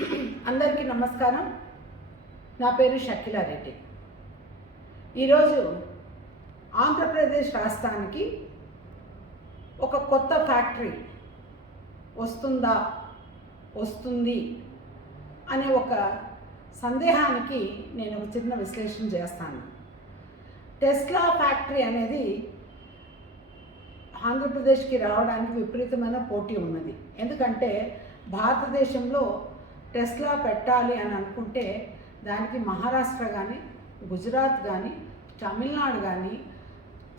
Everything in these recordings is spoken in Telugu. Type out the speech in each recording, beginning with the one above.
అందరికీ నమస్కారం. నా పేరు షకీలారెడ్డి. ఈరోజు ఆంధ్రప్రదేశ్ రాష్ట్రానికి ఒక కొత్త ఫ్యాక్టరీ వస్తుంది అనే ఒక సందేహానికి నేను ఒక చిన్న విశ్లేషణ చేస్తాను. టెస్లా ఫ్యాక్టరీ అనేది ఆంధ్రప్రదేశ్కి రావడానికి విపరీతమైన పోటీ ఉన్నది. ఎందుకంటే భారతదేశంలో టెస్లా పెట్టాలి అని అనుకుంటే దానికి మహారాష్ట్ర కానీ, గుజరాత్ కానీ, తమిళనాడు కానీ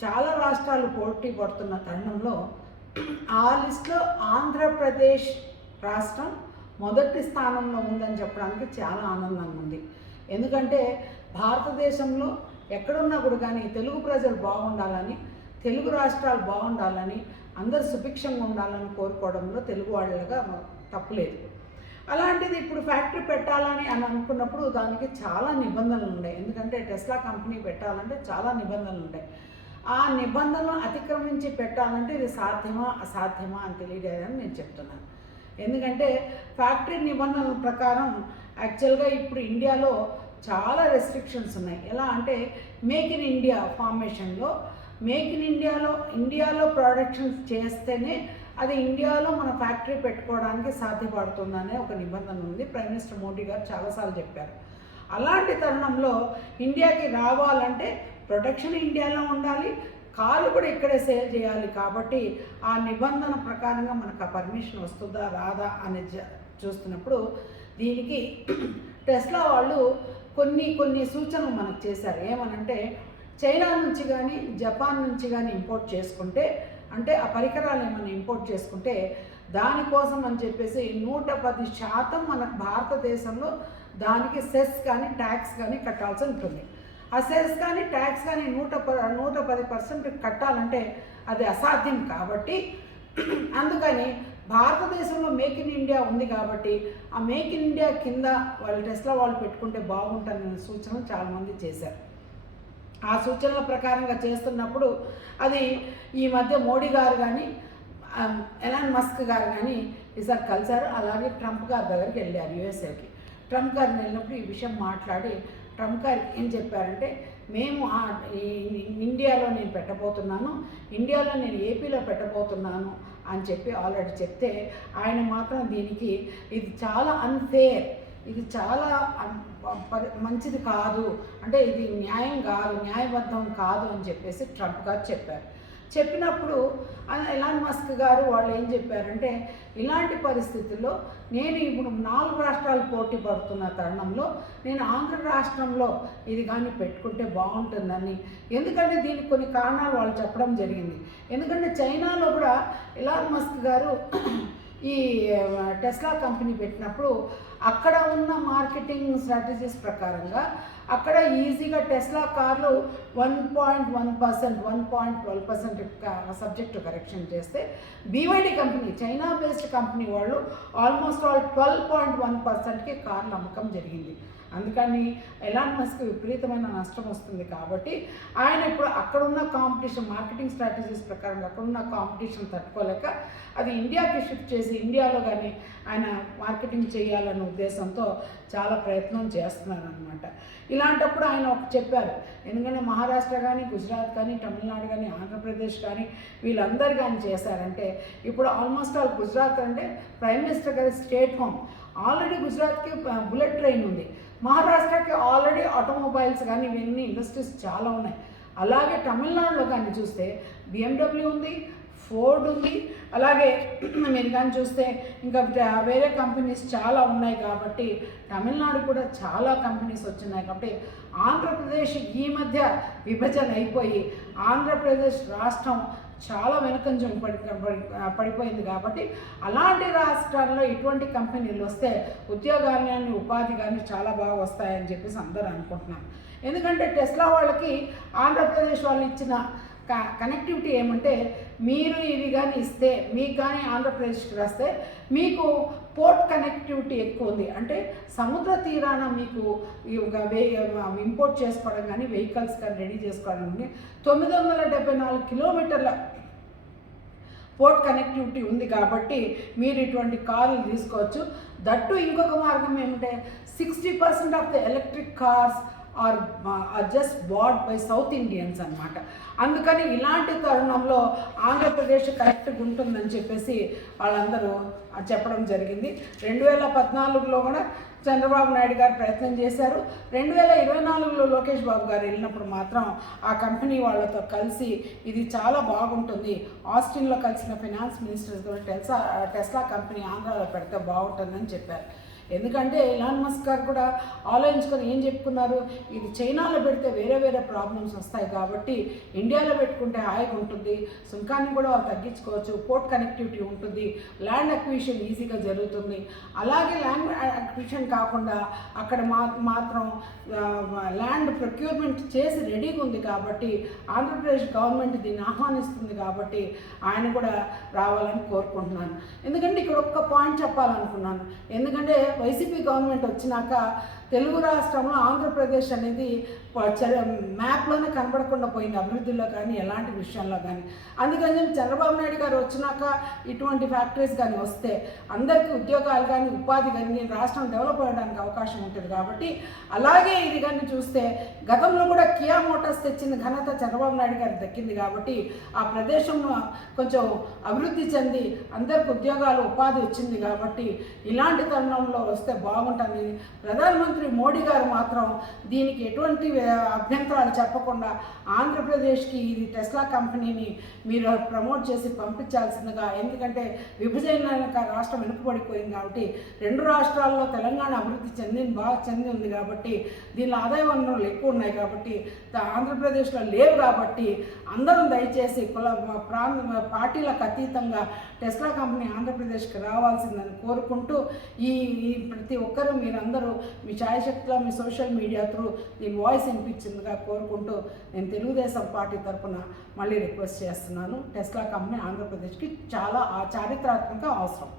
చాలా రాష్ట్రాలు పోటీ పడుతున్న తరుణంలో ఆ లిస్టులో ఆంధ్రప్రదేశ్ రాష్ట్రం మొదటి స్థానంలో ఉందని చెప్పడానికి చాలా ఆనందంగా ఉంది. ఎందుకంటే భారతదేశంలో ఎక్కడున్నా కూడా కానీ తెలుగు ప్రజలు బాగుండాలని, తెలుగు రాష్ట్రాలు బాగుండాలని, అందరూ సుభిక్షంగా ఉండాలని కోరుకోవడంలో తెలుగు వాళ్ళగా తప్పులేదు. అలాంటిది ఇప్పుడు ఫ్యాక్టరీ పెట్టాలని అనుకున్నప్పుడు దానికి చాలా నిబంధనలు ఉన్నాయి. ఎందుకంటే టెస్లా కంపెనీ పెట్టాలంటే చాలా నిబంధనలు ఉంటాయి. ఆ నిబంధనలు అతిక్రమించి పెట్టాలంటే ఇది సాధ్యమా అసాధ్యమా అని తెలియలేదని నేను చెప్తున్నాను. ఎందుకంటే ఫ్యాక్టరీ నిబంధనల ప్రకారం యాక్చువల్గా ఇప్పుడు ఇండియాలో చాలా రెస్ట్రిక్షన్స్ ఉన్నాయి. ఎలా అంటే మేక్ ఇన్ ఇండియా ఫార్మేషన్లో మేక్ ఇన్ ఇండియాలో ప్రొడక్షన్స్ చేస్తేనే అది ఇండియాలో మన ఫ్యాక్టరీ పెట్టుకోవడానికి సాధ్యపడుతుందనే ఒక నిబంధన ఉంది. ప్రైమ్ మినిస్టర్ మోడీ గారు చాలాసార్లు చెప్పారు. అలాంటి తరుణంలో ఇండియాకి రావాలంటే ప్రొడక్షన్ ఇండియాలో ఉండాలి, కార్లు కూడా ఇక్కడే సేల్ చేయాలి. కాబట్టి ఆ నిబంధన ప్రకారంగా మనకు ఆ పర్మిషన్ వస్తుందా రాదా అని చూస్తున్నప్పుడు దీనికి టెస్లా వాళ్ళు కొన్ని సూచనలు మనకు చేశారు. ఏమనంటే చైనా నుంచి కానీ జపాన్ నుంచి కానీ ఇంపోర్ట్ చేసుకుంటే, అంటే ఆ పరికరాలు ఏమైనా ఇంపోర్ట్ చేసుకుంటే దానికోసం అని చెప్పేసి 110% మనకు భారతదేశంలో దానికి సెస్ కానీ ట్యాక్స్ కానీ కట్టాల్సి ఉంటుంది. ఆ సెస్ కానీ ట్యాక్స్ కానీ 110% కట్టాలంటే అది అసాధ్యం. కాబట్టి అందుకని భారతదేశంలో మేక్ ఇన్ ఇండియా ఉంది కాబట్టి ఆ మేక్ ఇన్ ఇండియా కింద వాళ్ళు టెస్లా వాళ్ళు పెట్టుకుంటే బాగుంటుందనే సూచన చాలామంది చేశారు. ఆ సూచనల ప్రకారంగా చేస్తున్నప్పుడు అది ఈ మధ్య మోడీ గారు కానీ ఎలాన్ మస్క్ గారు కానీ ఈసారి కలిశారు. అలాగే ట్రంప్ గారి దగ్గరికి వెళ్ళారు యుఎస్ఏకి. ట్రంప్ గారిని వెళ్ళినప్పుడు ఈ విషయం మాట్లాడి ట్రంప్ గారికి ఏం చెప్పారంటే, మేము ఇండియాలో నేను పెట్టబోతున్నాను, ఇండియాలో నేను ఏపీలో పెట్టబోతున్నాను అని చెప్పి ఆల్రెడీ చెప్తే ఆయన మాత్రం దీనికి ఇది చాలా అన్ఫేర్, ఇది చాలా మంచిది కాదు, అంటే ఇది న్యాయం కాదు, న్యాయబద్ధం కాదు అని చెప్పేసి ట్రంప్ గారు చెప్పారు. చెప్పినప్పుడు ఎలాన్ మస్క్ గారు వాళ్ళు ఏం చెప్పారంటే, ఇలాంటి పరిస్థితుల్లో నేను ఇప్పుడు 4 రాష్ట్రాలు పోటీ పడుతున్న తరుణంలో నేను ఆంధ్ర రాష్ట్రంలో ఇది కానీ పెట్టుకుంటే బాగుంటుందని, ఎందుకంటే దీనికి కొన్ని కారణాలు వాళ్ళు చెప్పడం జరిగింది. ఎందుకంటే చైనాలో కూడా ఎలాన్ మస్క్ గారు ఈ టెస్లా కంపెనీ పెట్టినప్పుడు అక్కడ ఉన్న మార్కెటింగ్ స్ట్రాటజీస్ ప్రకారంగా అక్కడ ఈజీగా టెస్లా కార్లు 1.1%, 1.12% సబ్జెక్ట్ టు కరెక్షన్ చేస్తే BYD company, China based company వాళ్ళు ఆల్మోస్ట్ 12.1%కి కార్లు అమ్మకం జరిగింది. అందుకని ఎలాన్ మస్క్ విపరీతమైన నష్టం వస్తుంది. కాబట్టి ఆయన ఇప్పుడు అక్కడున్న కాంపిటీషన్, మార్కెటింగ్ స్ట్రాటజీస్ ప్రకారంగా అక్కడున్న కాంపిటీషన్ తట్టుకోలేక అది ఇండియాకి షిఫ్ట్ చేసి ఇండియాలో కానీ ఆయన మార్కెటింగ్ చేయాలనే ఉద్దేశంతో చాలా ప్రయత్నం చేస్తున్నారనమాట. ఇలాంటప్పుడు ఆయన చెప్పారు, ఎందుకంటే మహారాష్ట్ర కానీ, గుజరాత్ కానీ, తమిళనాడు కానీ, ఆంధ్రప్రదేశ్ కానీ వీళ్ళందరూ కానీ చేశారంటే ఇప్పుడు ఆల్మోస్ట్ గుజరాత్ అంటే ప్రైమ్ మినిస్టర్ గారి స్టేట్ హోమ్, ఆల్రెడీ గుజరాత్కి బుల్లెట్ ట్రైన్ ఉంది, మహారాష్ట్రకి ఆల్రెడీ ఆటోమొబైల్స్ కానీ ఇవన్నీ ఇండస్ట్రీస్ చాలా ఉన్నాయి. అలాగే తమిళనాడులో కానీ చూస్తే BMW ఉంది, ఫోర్డ్ ఉంది, అలాగే మీరు కానీ చూస్తే ఇంకా వేరే కంపెనీస్ చాలా ఉన్నాయి. కాబట్టి తమిళనాడు కూడా చాలా కంపెనీస్ వచ్చినాయి. కాబట్టి ఆంధ్రప్రదేశ్ ఈ మధ్య విభజన అయిపోయి ఆంధ్రప్రదేశ్ రాష్ట్రం చాలా వెనుకంజం పడిపోయింది. కాబట్టి అలాంటి రాష్ట్రాల్లో ఇటువంటి కంపెనీలు వస్తే ఉద్యోగాలు కానీ ఉపాధి కానీ చాలా బాగా వస్తాయని చెప్పేసి అందరూ అనుకుంటున్నాను. ఎందుకంటే టెస్లా వాళ్ళకి ఆంధ్రప్రదేశ్ వాళ్ళు ఇచ్చిన కనెక్టివిటీ ఏమంటే, మీరు ఇది కానీ ఇస్తే మీకు కానీ ఆంధ్రప్రదేశ్కి వస్తే మీకు పోర్ట్ కనెక్టివిటీ ఎక్కువ ఉంది. అంటే సముద్ర తీరాన మీకు ఇంపోర్ట్ చేసుకోవడం కానీ వెహికల్స్ కానీ రెడీ చేసుకోవడం కానీ 974 కిలోమీటర్ల పోర్ట్ కనెక్టివిటీ ఉంది కాబట్టి మీరు ఇటువంటి కార్లు తీసుకోవచ్చు. దట్టు ఇంకొక మార్గం ఏమిటంటే 60% of the electric cars are just bought by South Indians అన్నమాట. అందుకని ఇలాంటి తరుణంలో ఆంధ్రప్రదేశ్ కరెక్ట్గా ఉంటుందని చెప్పేసి వాళ్ళందరూ చెప్పడం జరిగింది. 2014లో కూడా చంద్రబాబు నాయుడు గారు ప్రయత్నం చేశారు. 2024లో లోకేష్ బాబు గారు వెళ్ళినప్పుడు మాత్రం ఆ కంపెనీ వాళ్ళతో కలిసి ఇది చాలా బాగుంటుంది, ఆస్టిన్లో కలిసిన ఫైనాన్స్ మినిస్టర్స్ కూడా టెస్లా కంపెనీ ఆంధ్రాలో పెడితే బాగుంటుందని చెప్పారు. ఎందుకంటే ఎలాన్ మస్క్ గారు కూడా ఆలోచించుకొని ఏం చెప్పుకున్నారు, ఇది చైనాలో పెడితే వేరే వేరే ప్రాబ్లమ్స్ వస్తాయి కాబట్టి ఇండియాలో పెట్టుకుంటే హాయిగా ఉంటుంది, సుంకాన్ని కూడా వాళ్ళు తగ్గించుకోవచ్చు, పోర్ట్ కనెక్టివిటీ ఉంటుంది, ల్యాండ్ అక్విజిషన్ ఈజీగా జరుగుతుంది. అలాగే ల్యాండ్ అక్విజిషన్ కాకుండా అక్కడ మాత్రం ల్యాండ్ ప్రొక్యూర్మెంట్ చేసి రెడీగా ఉంది కాబట్టి ఆంధ్రప్రదేశ్ గవర్నమెంట్ దీన్ని ఆహ్వానిస్తుంది కాబట్టి ఆయన కూడా రావాలని కోరుకుంటున్నాను. ఎందుకంటే ఇక్కడ ఒక్క పాయింట్ చెప్పాలనుకున్నాను. ఎందుకంటే వైసీపీ గవర్నమెంట్ వచ్చినాక తెలుగు రాష్ట్రంలో ఆంధ్రప్రదేశ్ అనేది మ్యాప్లోనే కనబడకుండా పోయింది, అభివృద్ధిలో కానీ ఎలాంటి విషయంలో కానీ. అందుకని చంద్రబాబు నాయుడు గారు వచ్చినాక ఇటువంటి ఫ్యాక్టరీస్ కానీ వస్తే అందరికీ ఉద్యోగాలు కానీ ఉపాధి కానీ రాష్ట్రం డెవలప్ అవ్వడానికి అవకాశం ఉంటుంది కాబట్టి, అలాగే ఇది కానీ చూస్తే గతంలో కూడా కియా మోటార్స్ తెచ్చిన ఘనత చంద్రబాబు నాయుడు గారికి దక్కింది కాబట్టి ఆ ప్రదేశం కొంచెం అభివృద్ధి చెంది అందరికి ఉద్యోగాలు ఉపాధి వచ్చింది కాబట్టి ఇలాంటి తరుణంలో వస్తే బాగుంటుంది. ప్రధానమంత్రి మోడీ గారు మాత్రం దీనికి ఎటువంటి అభ్యంతరాలు చెప్పకుండా ఆంధ్రప్రదేశ్కి ఇది టెస్లా కంపెనీని మీరు ప్రమోట్ చేసి పంపించాల్సిందిగా, ఎందుకంటే విభజన రాష్ట్రం వెనుకబడిపోయింది కాబట్టి 2 రాష్ట్రాల్లో తెలంగాణ అభివృద్ధి బాగా చెంది ఉంది కాబట్టి దీనిలో ఆదాయ వనరులు ఎక్కువ ఉన్నాయి కాబట్టి ఆంధ్రప్రదేశ్లో లేవు కాబట్టి అందరం దయచేసి పార్టీలకు అతీతంగా టెస్లా కంపెనీ ఆంధ్రప్రదేశ్కి రావాల్సిందని కోరుకుంటూ ఈ ప్రతి ఒక్కరూ మీరందరూ మీ ఛాయశక్తిలో మీ సోషల్ మీడియా త్రూ దీని వాయిస్ వినిపించిందిగా కోరుకుంటూ నేను తెలుగుదేశం పార్టీ తరఫున మళ్ళీ రిక్వెస్ట్ చేస్తున్నాను. టెస్లా కంపెనీ ఆంధ్రప్రదేశ్కి చాలా చారిత్రాత్మక అవసరం.